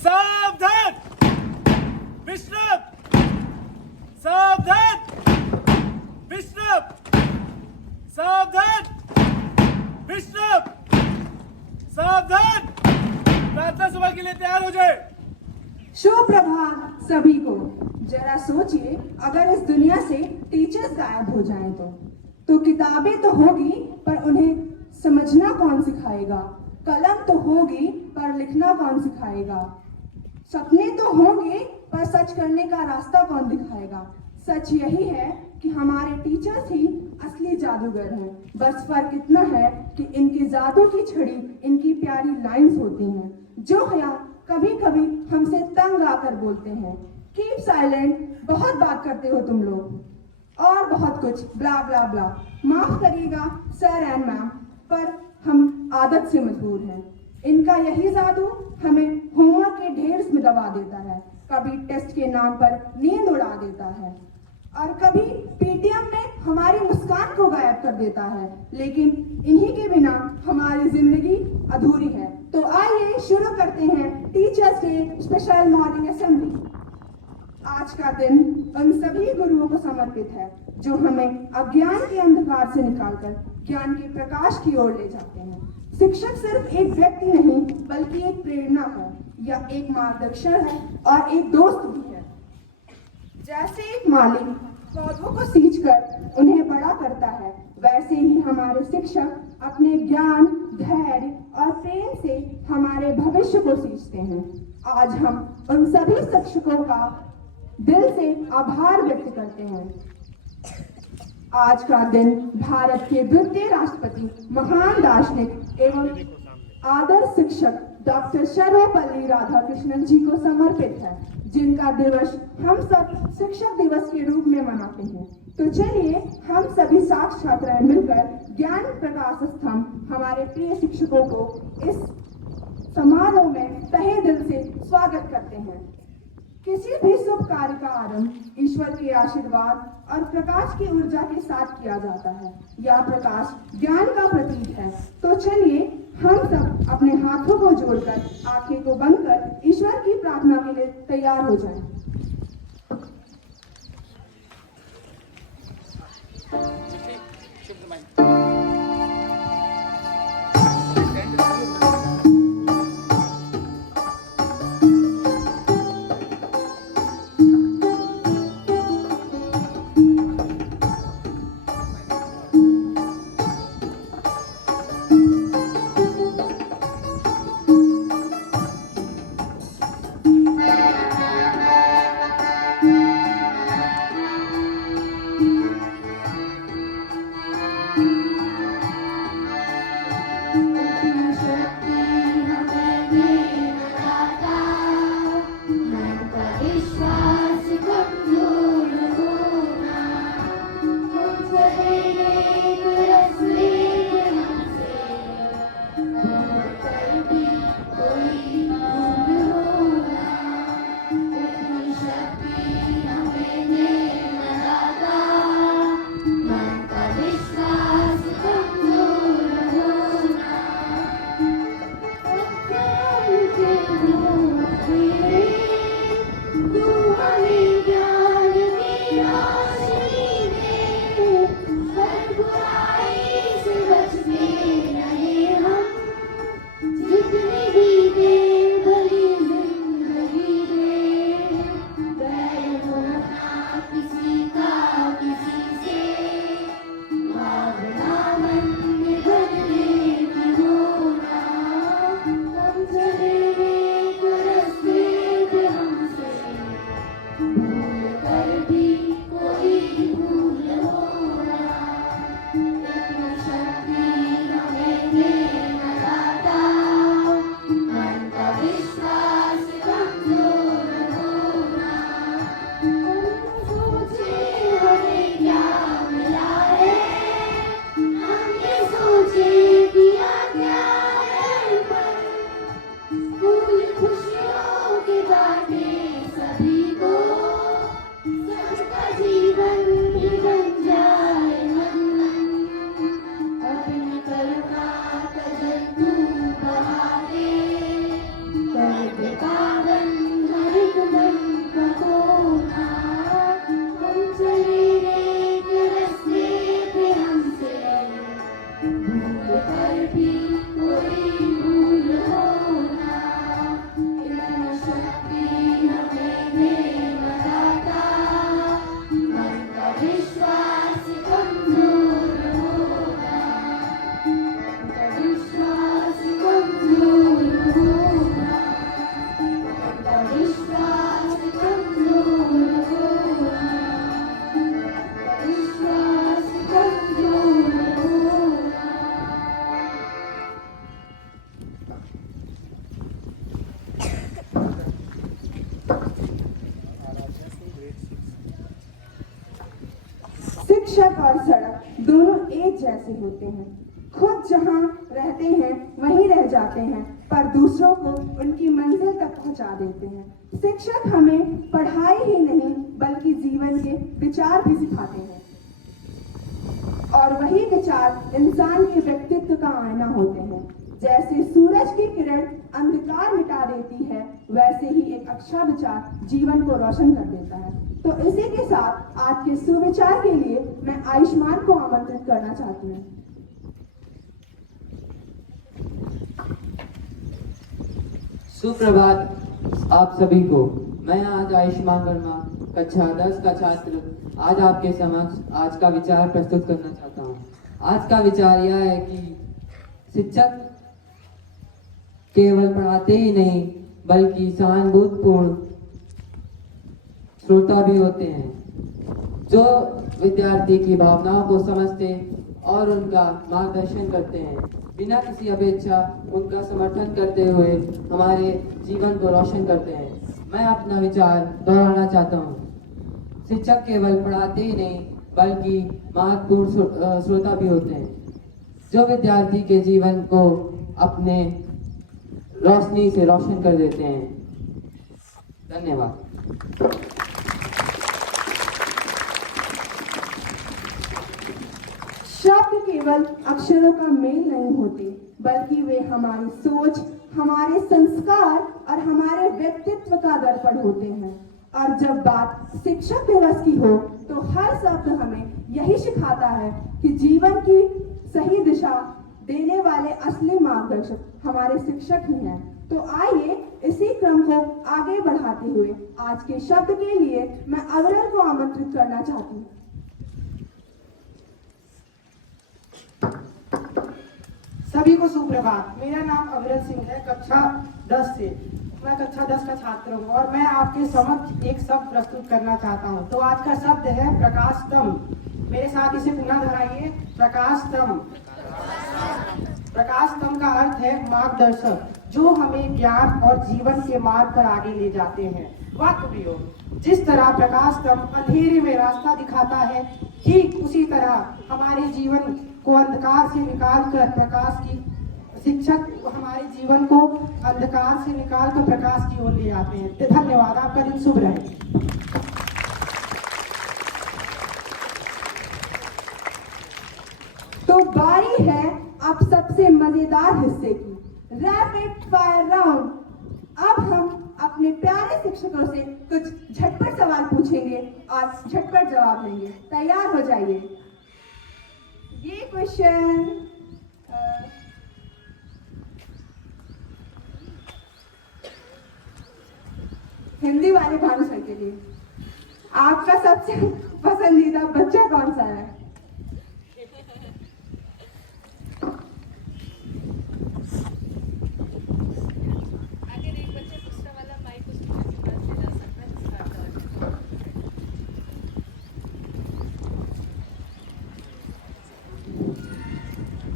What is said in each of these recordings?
सावधान, विश्राम, सावधान, विश्राम, सावधान, विश्राम, सावधान। प्रार्थना सभा के लिए तैयार हो जाए। शुभ प्रभात सभी को। जरा सोचिए, अगर इस दुनिया से टीचर्स गायब हो जाएं तो किताबें तो होगी पर उन्हें समझना कौन सिखाएगा? कलम तो होगी पर लिखना कौन सिखाएगा? सपने तो होंगे पर सच करने का रास्ता कौन दिखाएगा? सच यही है कि हमारे टीचर्स ही असली जादूगर हैं। बस फर्क इतना है कि इनकी जादू की छड़ी, इनकी प्यारी लाइंस होती हैं जो या कभी कभी हमसे तंग आकर बोलते हैं, कीप साइलेंट, बहुत बात करते हो तुम लोग, और बहुत कुछ ब्ला ब्ला ब्ला। माफ करिएगा सर एंड मैम, पर हम आदत से मजबूर हैं। इनका यही जादू हमें होमवर्क के ढेर में दबा देता है, कभी टेस्ट के नाम पर नींद उड़ा देता है, और कभी पीटीएम में हमारी मुस्कान को गायब कर देता है। लेकिन इन्हीं के बिना हमारी जिंदगी अधूरी है। तो आइए शुरू करते हैं teachers day special morning assembly. आज का दिन उन सभी गुरुओं को समर्पित है जो हमें अज्ञान के अंधकार से निकालकर ज्ञान के प्रकाश की ओर ले जाते हैं। शिक्षक सिर्फ एक व्यक्ति नहीं बल्कि एक प्रेरणा है, या एक मार्गदर्शन है और एक दोस्त भी है। जैसे एक माली पौधों को सींचकर उन्हें बड़ा करता है, वैसे ही हमारे शिक्षक अपने ज्ञान, धैर्य और प्रेम से हमारे भविष्य को सींचते हैं। आज हम उन सभी शिक्षकों का दिल से आभार व्यक्त करते हैं। आज का दिन भारत के द्वितीय राष्ट्रपति, महान दार्शनिक एवं आदर्श शिक्षक डॉक्टर सर्वपल्ली राधाकृष्णन जी को समर्पित है, जिनका दिवस हम सब शिक्षक दिवस के रूप में मनाते हैं। तो चलिए हम सभी साथ छात्राएं मिलकर ज्ञान प्रकाश स्तंभ हमारे प्रिय शिक्षकों को इस समारोह में तहे दिल से स्वागत करते हैं। किसी भी शुभ कार्य का आरंभ ईश्वर के आशीर्वाद और प्रकाश की ऊर्जा के साथ किया जाता है। यह प्रकाश ज्ञान का प्रतीक है। तो चलिए हम सब अपने हाथों को जोड़कर, आंखें को बंद कर ईश्वर की प्रार्थना के लिए तैयार हो जाएं। शिक्षक और सड़क दोनों एक जैसे होते हैं। खुद जहाँ रहते हैं वहीं रह जाते हैं, पर दूसरों को उनकी मंजिल तक पहुँचा देते हैं। शिक्षक हमें पढ़ाई ही नहीं बल्कि जीवन के विचार भी सिखाते हैं, और वही विचार इंसान के व्यक्तित्व का आईना होते हैं। जैसे सूरज की किरण अंधकार मिटा देती है, वैसे ही एक अच्छा विचार जीवन को रोशन कर देता है। तो इसी के साथ आज के सुविचार के लिए मैं आयुष्मान को आमंत्रित करना चाहती हूँ। सुप्रभात आप सभी को। मैं आज आयुष्मान वर्मा कक्षा 10 का छात्र आज आपके समक्ष आज का विचार प्रस्तुत करना चाहता हूँ। आज का विचार यह है कि शिक्षक केवल पढ़ाते ही नहीं बल्कि सहानुभूतिपूर्ण श्रोता भी होते हैं, जो विद्यार्थी की भावनाओं को समझते और उनका मार्गदर्शन करते हैं। बिना किसी अपेक्षा उनका समर्थन करते हुए हमारे जीवन को रोशन करते हैं। मैं अपना विचार दोहराना चाहता हूँ। शिक्षक केवल पढ़ाते ही नहीं बल्कि महत्वपूर्ण श्रोता भी होते हैं, जो विद्यार्थी के जीवन को अपने रोशनी से रोशन कर देते हैं। धन्यवाद। शब्द केवल अक्षरों का मेल नहीं होते, बल्कि वे हमारी सोच, हमारे संस्कार और हमारे व्यक्तित्व का दर्पण होते हैं। और जब बात शिक्षक दिवस की हो तो हर शब्द हमें यही सिखाता है कि जीवन की सही दिशा देने वाले असली मार्गदर्शक हमारे शिक्षक ही हैं। तो आइए इसी क्रम को आगे बढ़ाते हुए आज के शब्द के लिए मैं अविरल को आमंत्रित करना चाहती हूँ। सभी को सुप्रभात। मेरा नाम अविरल सिंह है, कक्षा 10 से। मैं कक्षा 10 का छात्र हूँ और मैं आपके समक्ष एक शब्द प्रस्तुत करना चाहता हूँ। तो आज का शब्द है प्रकाश स्तंभ। मेरे साथ इसे पुनः दोहराइए, प्रकाश स्तंभ। प्रकाश स्तंभ का अर्थ है मार्गदर्शक, जो हमें ज्ञान और जीवन के मार्ग पर आगे ले जाते हैं। वाक्य प्रयोग। जिस तरह प्रकाश स्तंभ अंधेरे में रास्ता दिखाता है, ठीक उसी तरह हमारे जीवन को अंधकार से निकालकर प्रकाश की शिक्षक हमारे जीवन को अंधकार से निकालकर प्रकाश की ओर ले आते हैं। धन्यवाद। आपका दिन शुभ रहे। तो बारी है अब सबसे मजेदार हिस्से की, रैपिड फायर राउंड। अब हम अपने प्यारे शिक्षकों से कुछ झटपट सवाल पूछेंगे और झटपट जवाब देंगे। तैयार हो जाइए। ये क्वेश्चन हिंदी वाले भानु सर के लिए। आपका सबसे पसंदीदा बच्चा कौन सा है?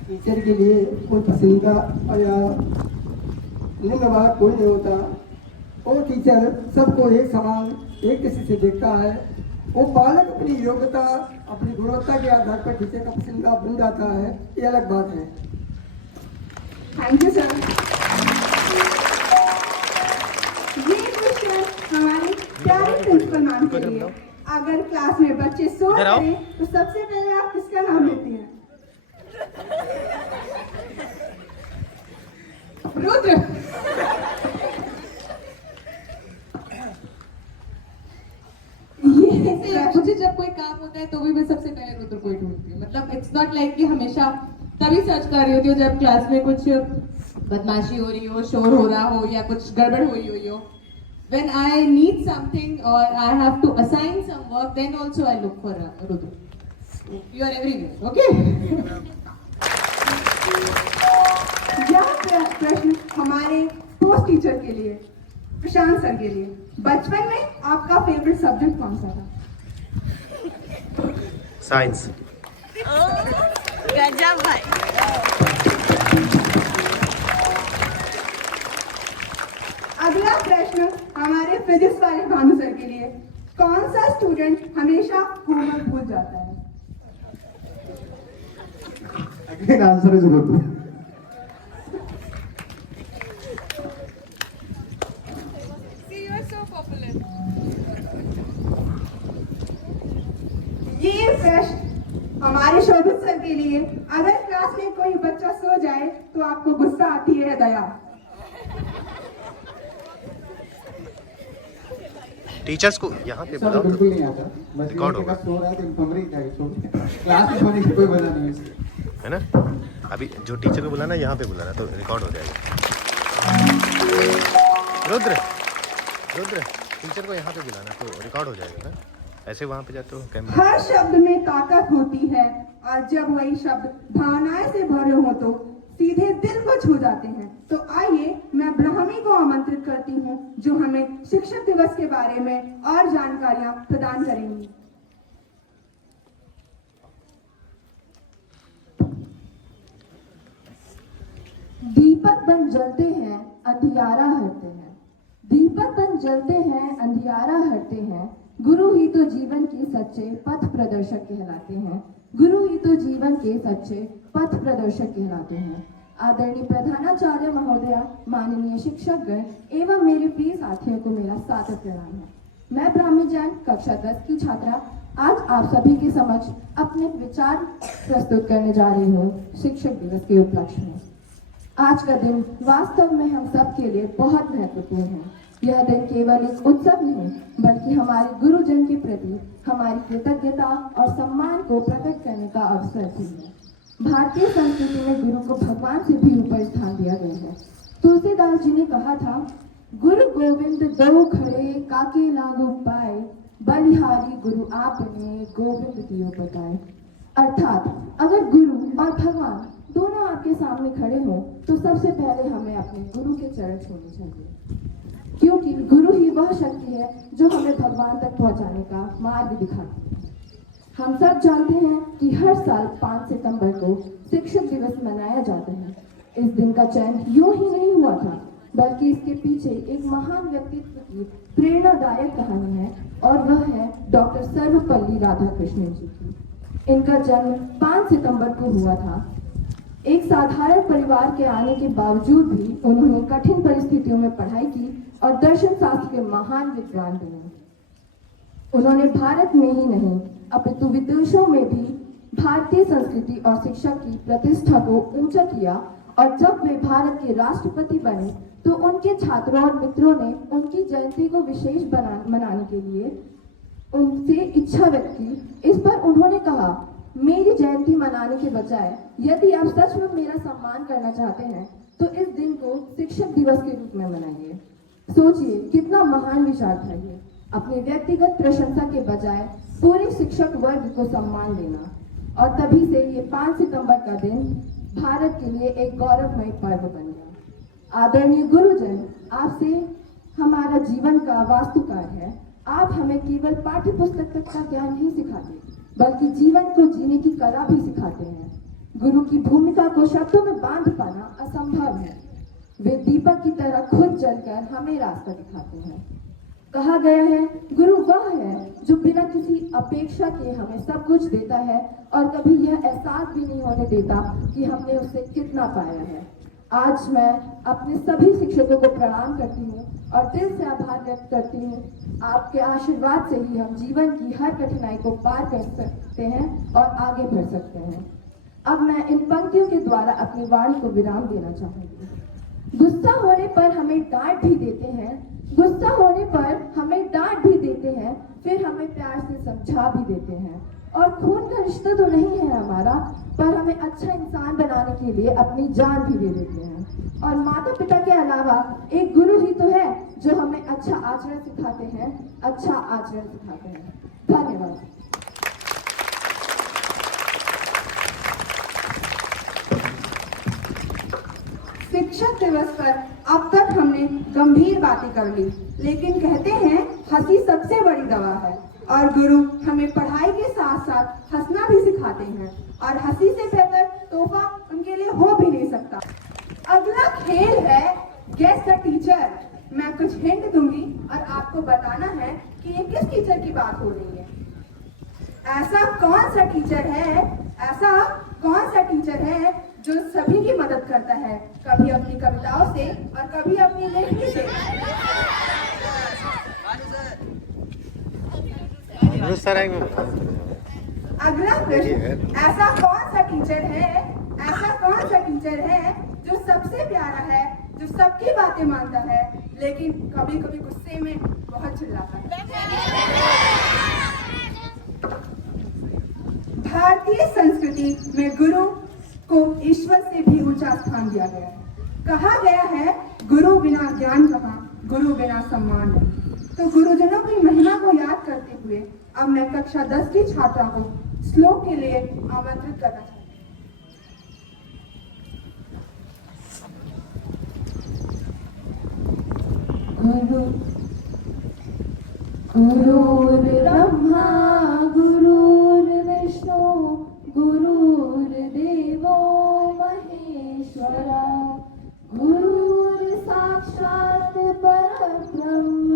टीचर के लिए कोई पसंदीदा या निम्न वाला कोई नहीं होता। वो टीचर सबको एक समान एक किसी से देखता है। वो बालक अपनी योग्यता, अपनी गुणवत्ता के आधार पर टीचर का पसंदीदा बन जाता है, ये अलग बात है। Thank you sir. ये क्वेश्चन हमारे प्यारे प्रिंसिपल मैम के लिए। अगर क्लास में बच्चे सो रहे हैं तो सबसे पहले आप किसका नाम लेती हैं? रुद्र। मुझे जब कोई काम होता है तो भी मैं सबसे पहले रुद्र को ही ढूंढती हूँ। मतलब इट्स नॉट लाइक कि हमेशा तभी सर्च कर रही होती हूँ जब क्लास में कुछ बदमाशी हो रही हो, शोर हो रहा हो या कुछ गड़बड़ हुई हो। When I need something or I have to assign some work, then also I look for Rudra. You are everywhere, okay? यह प्रश्न हमारे पोस्ट टीचर के लिए, प्रशांत सर के लिए। बचपन में आपका फेवरेट सब्जेक्ट कौन सा था? साइंस। गजब भाई। अगला प्रश्न हमारे फिजिक्स वाले भानु सर के लिए। कौन सा स्टूडेंट हमेशा होमवर्क भूल जाता है? Again, answer is Rudra. See, you are so popular. ये प्रश्न हमारे शोभित सर के लिए। अगर क्लास में कोई बच्चा सो जाए तो आपको गुस्सा आती है या दया? टीचर्स को यहाँ पे सर बुलाओ बिल्कुल नहीं आता, बस रिकॉर्ड ये होगा। सो रहा है तो इन्फॉर्मरी था कि सो क्लास में सोने की कोई वजह नहीं है इसकी। है ना। अभी जो टीचर को बुलाना यहाँ पे बुलाना तो रिकॉर्ड हो जाएगा। रुद्र रुद्र टीचर को यहाँ पे बुलाना तो रिकॉर्ड हो जाएगा ना। ऐसे वहाँ पे जाते हो कैमरा। हर शब्द में ताकत होती है और जब वही शब्द भावनाएं से भरे हो तो सीधे दिल को छू जाते हैं। तो आइए मैं ब्राह्मी को आमंत्रित करती हूँ जो हमें शिक्षक दिवस के बारे में और जानकारियां प्रदान करेंगी। दीपक बन जलते हैं अंधियारा हटते हैं, दीपक बन जलते हैं अंधियारा हटते हैं। गुरु ही तो जीवन के सच्चे पथ प्रदर्शक कहलाते हैं, गुरु ही तो जीवन के सच्चे पथ प्रदर्शक कहलाते हैं। आदरणीय प्रधानाचार्य महोदया, माननीय शिक्षकगण एवं मेरे प्रिय साथियों को मेरा सादर प्रणाम है। मैं ब्राह्मी जैन कक्षा 10 की छात्रा आज आप सभी के समक्ष अपने विचार प्रस्तुत करने जा रही हूँ शिक्षक दिवस के उपलक्ष्य में। आज का दिन वास्तव में हम सब के लिए बहुत महत्वपूर्ण है। यह दिन केवल एक उत्सव नहीं बल्कि हमारे गुरुजन के प्रति हमारी कृतज्ञता और सम्मान को प्रकट करने का अवसर भी है। भारतीय संस्कृति में गुरु को भगवान से भी ऊपर स्थान दिया गया है। तुलसीदास जी ने कहा था, गुरु गोविंद दो खड़े काके लागू पाए, बलिहारी गुरु आपने गोविंद दियो बताए। अर्थात अगर गुरु और भगवान दोनों आपके सामने खड़े हों तो सबसे पहले हमें अपने गुरु के चरण छूने चाहिए, क्योंकि गुरु ही वह शक्ति है जो हमें भगवान तक पहुंचाने का मार्ग दिखाती है। हम सब जानते हैं कि हर साल 5 सितंबर को शिक्षक दिवस मनाया जाता है। इस दिन का चयन यूं ही नहीं हुआ था बल्कि इसके पीछे एक महान व्यक्तित्व की प्रेरणादायक कहानी है और वह है डॉक्टर सर्वपल्ली राधाकृष्णन जी की। इनका जन्म 5 सितंबर को हुआ था। एक साधारण परिवार के आने के बावजूद भी उन्होंने कठिन परिस्थितियों में पढ़ाई की और दर्शन शास्त्र के महान विद्वान बने। उन्होंने भारत में ही नहीं अपितु विदेशों में भी भारतीय संस्कृति और शिक्षा की प्रतिष्ठा को ऊंचा किया और जब वे भारत के राष्ट्रपति बने तो उनके छात्रों और मित्रों ने उनकी जयंती को विशेष मनाने के लिए उनसे इच्छा व्यक्त की। इस पर उन्होंने कहा, मेरी जयंती मनाने के बजाय यदि आप सच में मेरा सम्मान करना चाहते हैं तो इस दिन को शिक्षक दिवस के रूप में मनाइए। सोचिए कितना महान विचार था ये, अपनी व्यक्तिगत प्रशंसा के बजाय पूरे शिक्षक वर्ग को सम्मान देना। और तभी से ये 5 सितंबर का दिन भारत के लिए एक गौरवमय पर्व बन गया। आदरणीय गुरुजन, आपसे हमारा जीवन का वास्तुकार है। आप हमें केवल पाठ्य पुस्तक तक का ज्ञान नहीं सिखाते बल्कि जीवन को जीने की कला भी सिखाते हैं। गुरु की भूमिका को शब्दों में बांध पाना असंभव है। वे दीपक की तरह खुद जलकर हमें रास्ता दिखाते हैं। कहा गया है, गुरु वह है जो बिना किसी अपेक्षा के हमें सब कुछ देता है और कभी यह एहसास भी नहीं होने देता कि हमने उससे कितना पाया है। आज मैं अपने सभी शिक्षकों को प्रणाम करती हूँ और दिल से आभार व्यक्त करती हूँ। आपके आशीर्वाद से ही हम जीवन की हर कठिनाई को पार कर सकते हैं और आगे बढ़ सकते हैं। अब मैं इन पंक्तियों के द्वारा अपनी वाणी को विराम देना चाहूंगी। गुस्सा होने पर हमें डांट भी देते हैं, गुस्सा होने पर हमें डांट भी देते हैं, फिर हमें प्यार से समझा भी देते हैं। और खून का रिश्ता तो नहीं है हमारा, पर हमें अच्छा इंसान बनाने के लिए अपनी जान भी दे देते हैं। और माता पिता के अलावा एक गुरु ही तो है जो हमें अच्छा आचरण सिखाते हैं, अच्छा आचरण सिखाते हैं। धन्यवाद। शिक्षक दिवस पर अब तक हमने गंभीर बातें कर ली, लेकिन कहते हैं हंसी सबसे बड़ी दवा है और गुरु हमें पढ़ाई के साथ साथ हंसना भी सिखाते हैं और हंसी से बेहतर तोहफा उनके लिए हो भी नहीं सकता। अगला खेल है गेस द टीचर। मैं कुछ हिंट दूंगी और आपको बताना है कि ये किस टीचर की बात हो रही है। ऐसा कौन सा टीचर है, ऐसा कौन सा टीचर है जो सभी की मदद करता है, कभी अपनी कविताओं से और कभी अपनी लेखनी से। सर आएंगे अगला प्रश्न, ऐसा कौन सा टीचर है, ऐसा कौन सा टीचर है जो सबसे प्यारा है, जो सबकी बातें मानता है, लेकिन कभी कभी गुस्से में बहुत चिल्लाता है। भारतीय संस्कृति में गुरु को ईश्वर से भी ऊंचा स्थान दिया गया है। कहा गया है, गुरु बिना ज्ञान कहाँ, गुरु बिना सम्मान नहीं। तो गुरुजनों की महिमा को याद करते हुए अब मैं कक्षा 10 की छात्रा को श्लोक के लिए आमंत्रित करना चाहती हूँ। गुरुर्ब्रह्मा गुरुर्विष्णु गुरुर्देवो महेश्वरा गुरुर्साक्षात् परब्रह्म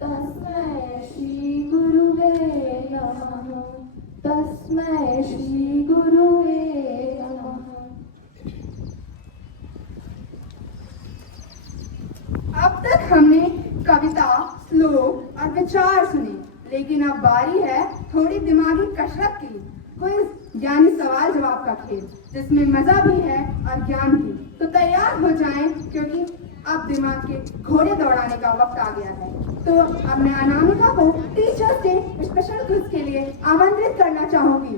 तस्मै श्री गुरुवे नमः तस्मै श्री गुरुवे नमः। अब तक हमने कविता, श्लोक और विचार सुने, लेकिन अब बारी है थोड़ी दिमागी कसरत की, क्विज यानी सवाल जवाब का खेल, जिसमें मजा भी है और ज्ञान भी। तो तैयार हो जाएं, क्योंकि अब दिमाग के घोड़े दौड़ाने का वक्त आ गया है। तो अब मैं अनामिका को टीचर्स डे स्पेशल क्विज के लिए आमंत्रित करना चाहूंगी।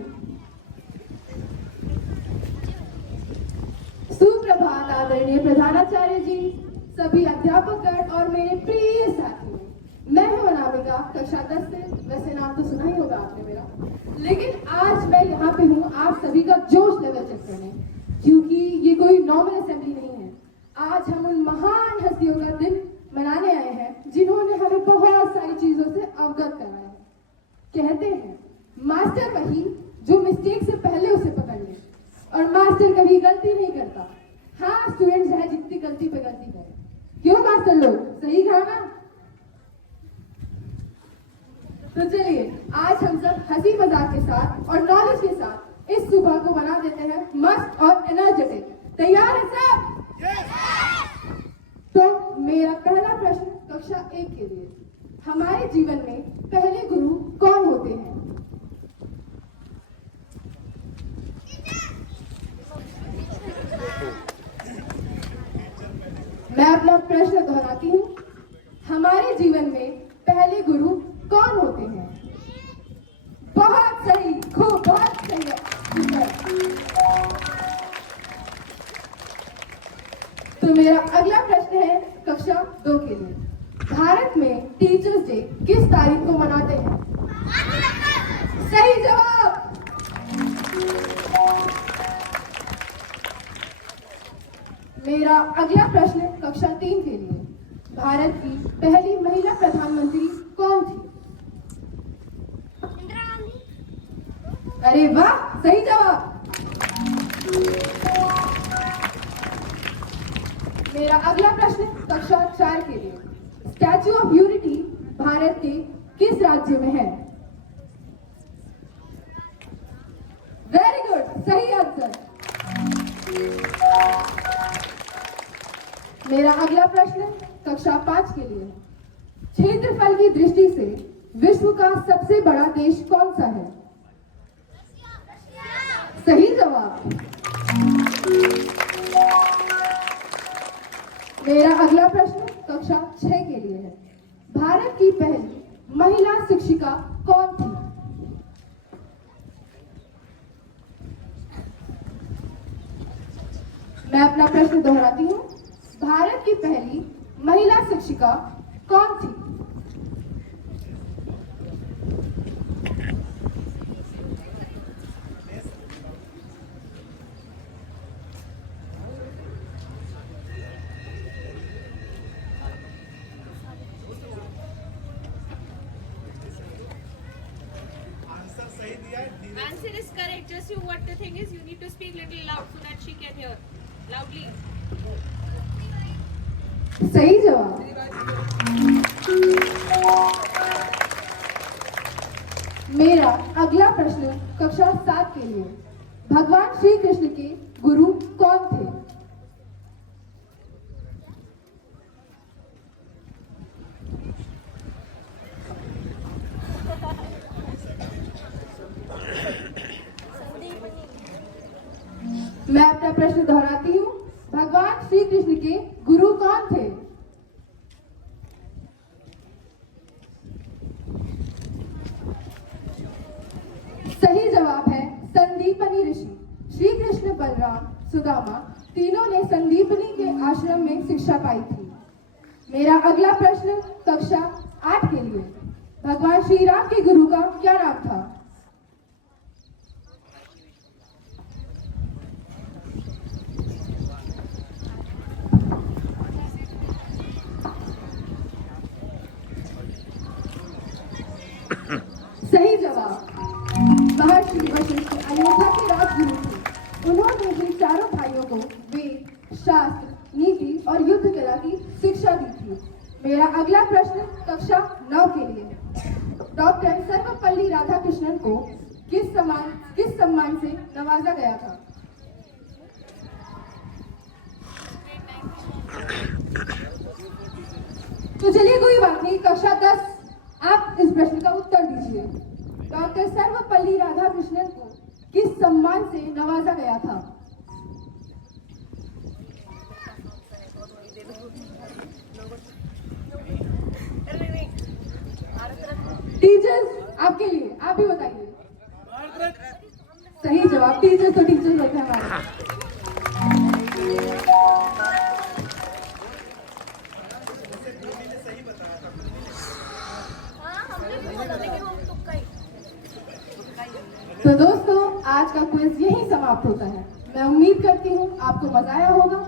सुप्रभात आदरणीय प्रधानाचार्य जी, सभी अध्यापकगण और मेरे प्रिय साथियों। मैं हूं अनामिका, कक्षा 10 से। वैसे नाम तो सुना ही होगा आपने मेरा, लेकिन आज मैं यहाँ पे हूँ आप सभी का जोश लेवल चेक करने, क्योंकि ये कोई नॉर्मल असेंबली नहीं है। आज हम उन महान हस्तियों का दिन मनाने आए हैं जिन्होंने हमें बहुत सारी चीजों से अवगत कराया है। कहते हैं मास्टर वही जो मिस्टेक से पहले उसे पकड़ ले, और मास्टर कभी गलती नहीं करता। हाँ, स्टूडेंट्स है जितनी गलती पे गलती करे। क्यों मास्टर लोग, सही कहा ना? तो चलिए आज हम सब हंसी मजाक के साथ और नॉलेज के साथ इस सुबह को बना देते हैं मस्त और एनर्जेटिक। तैयार है सब? तो मेरा पहला प्रश्न कक्षा 1 के लिए, हमारे जीवन में पहले गुरु कौन होते हैं? मैं अपना प्रश्न दोहराती हूँ, हमारे जीवन में पहले गुरु कौन होते हैं? बहुत सही, खूब, बहुत सही है। तो मेरा अगला प्रश्न है कक्षा 2 के लिए, भारत में टीचर्स डे किस तारीख को मनाते हैं? सही जवाब। मेरा अगला प्रश्न कक्षा 3 के लिए, भारत की पहली महिला प्रधानमंत्री कौन थी? अरे वाह, सही जवाब। मेरा अगला प्रश्न कक्षा 4 के लिए, स्टैच्यू ऑफ यूनिटी भारत के किस राज्य में है? वेरी गुड, सही आंसर। मेरा अगला प्रश्न कक्षा 5 के लिए, क्षेत्रफल की दृष्टि से विश्व का सबसे बड़ा देश कौन सा है? सही जवाब। मेरा अगला प्रश्न कक्षा 6 के लिए है, भारत की पहली महिला शिक्षिका कौन थी? मैं अपना प्रश्न दोहराती हूँ, भारत की पहली महिला शिक्षिका कौन थी? Answer is correct. Just you, what the thing is, you need to speak little loud so that she can hear loudly. सही जवाब। मेरा अगला प्रश्न कक्षा 7 के लिए। भगवान श्री कृष्ण के गुरु कौन थे? मैं अपना प्रश्न दोहराती हूँ। भगवान श्री कृष्ण के गुरु कौन थे? सही जवाब है संदीपनी ऋषि। श्री कृष्ण, बलराम, सुदामा तीनों ने संदीपनी के आश्रम में शिक्षा पाई थी। मेरा अगला प्रश्न कक्षा 8 के लिए। भगवान श्री राम के गुरु का क्या नाम था? सही जवाब महर्षि वशिष्ठ अयोध्या के राजगुरु थे। उन्होंने ही चारों भाइयों को वेद, शास्त्र, नीति और युद्ध कला की शिक्षा दी थी। मेरा अगला प्रश्न कक्षा 9 के लिए। डॉक्टर सर्वपल्ली राधाकृष्णन को किस सम्मान से नवाजा गया था? तो चलिए कोई बात नहीं, कक्षा 10 आप इस प्रश्न का उत्तर दीजिए। डॉक्टर सर्वपल्ली राधाकृष्णन को किस सम्मान से नवाजा गया था? टीचर्स आपके लिए, आप भी बताइए। सही जवाब। टीचर्स तो टीचर्स होते हैं हमारे। तो दोस्तों, आज का क्विज यहीं समाप्त होता है। मैं उम्मीद करती हूँ आपको मजा आया होगा।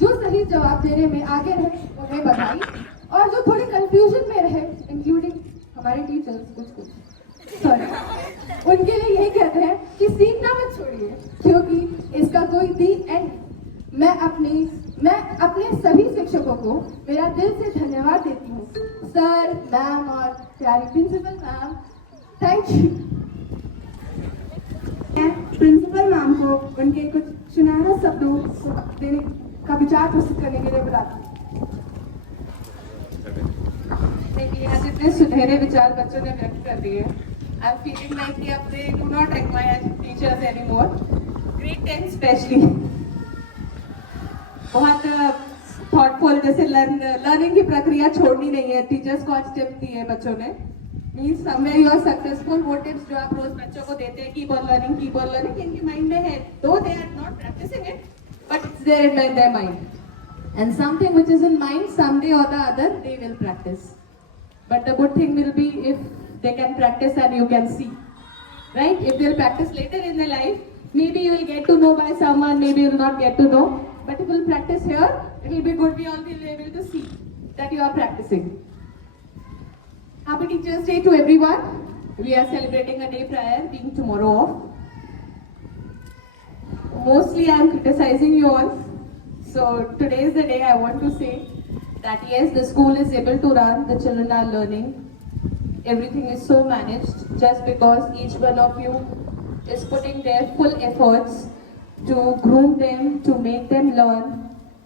जो सही जवाब देने में आगे रहे उन्हें बधाई, और जो थोड़े कंफ्यूजन में रहे, इंक्लूडिंग हमारे टीचर्स कुछ सॉरी, उनके लिए यही कहते हैं कि सीखना मत छोड़िए, क्योंकि इसका कोई दी एंड। मैं अपने सभी शिक्षकों को मेरा दिल से धन्यवाद देती हूँ। सर, मैम और प्यारी principal ma'am, thank you. Principal ma'am को उनके कुछ सुनहरा शब्दों देने का विचार प्रस्तुत करने के लिए बुलाती हूँ। देखिए, आज इतने सुनहरे विचार बच्चों ने व्यक्त कर दिए। आई एम फीलिंग लाइक कि अब they do not require teachers anymore, grade 10 specially. बहुत थॉटफुल, जैसे लर्निंग की प्रक्रिया छोड़नी नहीं है। टीचर्स को आज टिप दी है बच्चों ने, means somewhere you are successful. वो टिप्स जो आप रोज बच्चों को देते हैं, कीप ऑन लर्निंग, इनके माइंड में है, though they are not practising it, but it's there in their mind, and something which is in mind, someday or the other they will practice. But the good thing will be if they can practice and you can see, right? If they'll practice later in their life, maybe you will get to know by someone, maybe you will not get to know, but if you'll practice here, it will be good. We all will be able to see that you are practicing. Happy Teachers Day to everyone. We are celebrating a day prior, being tomorrow off. Mostly I am criticizing you all. So today is the day I want to say that yes, the school is able to run, the children are learning. Everything is so managed just because each one of you is putting their full efforts to groom them, to make them learn,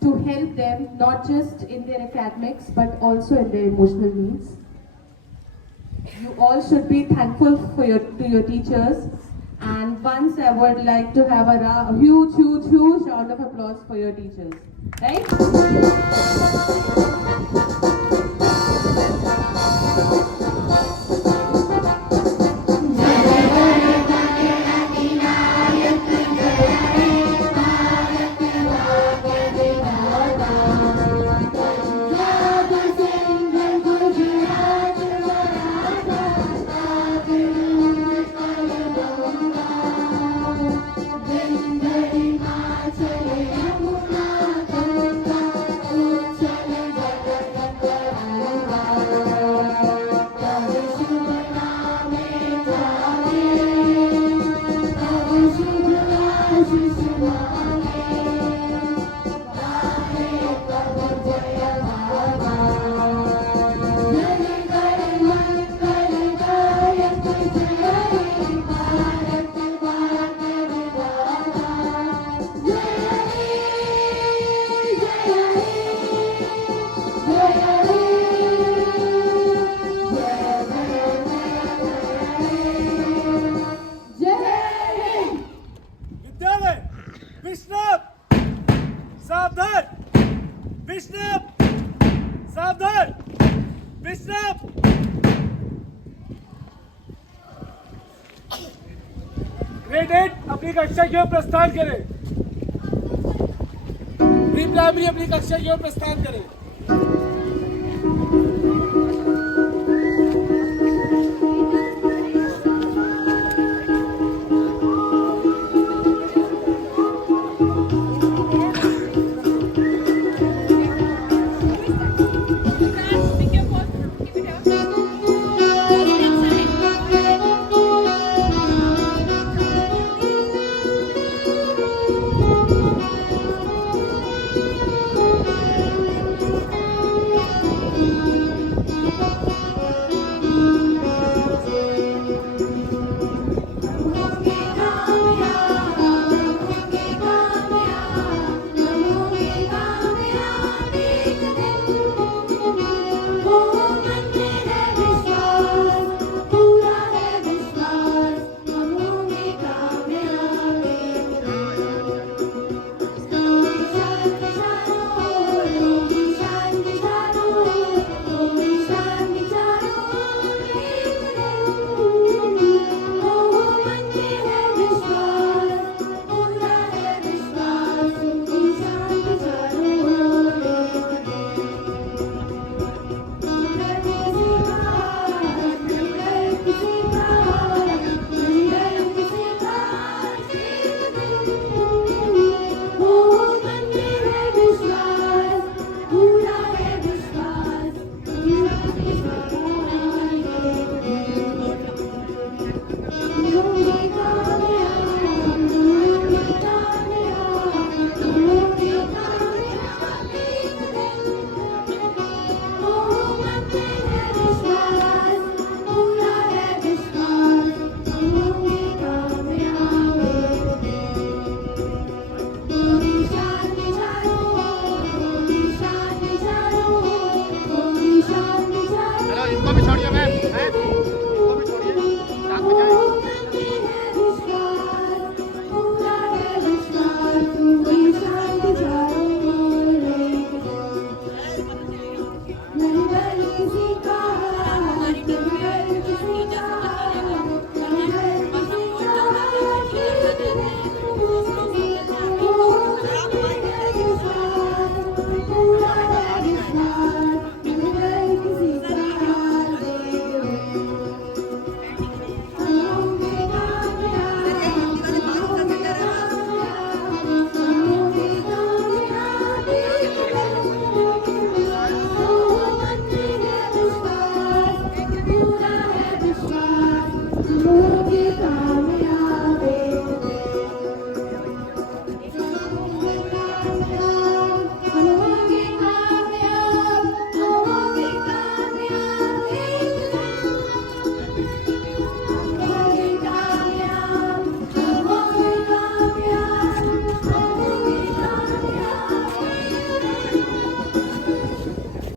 to help them not just in their academics but also in their emotional needs. You all should be thankful to your teachers, and once I would like to have a huge round of applause for your teachers, right? सावधान विश्राम grade 8 अपनी कक्षा की ओर प्रस्थान करें। Pre primary अपनी कक्षा की ओर प्रस्थान करें।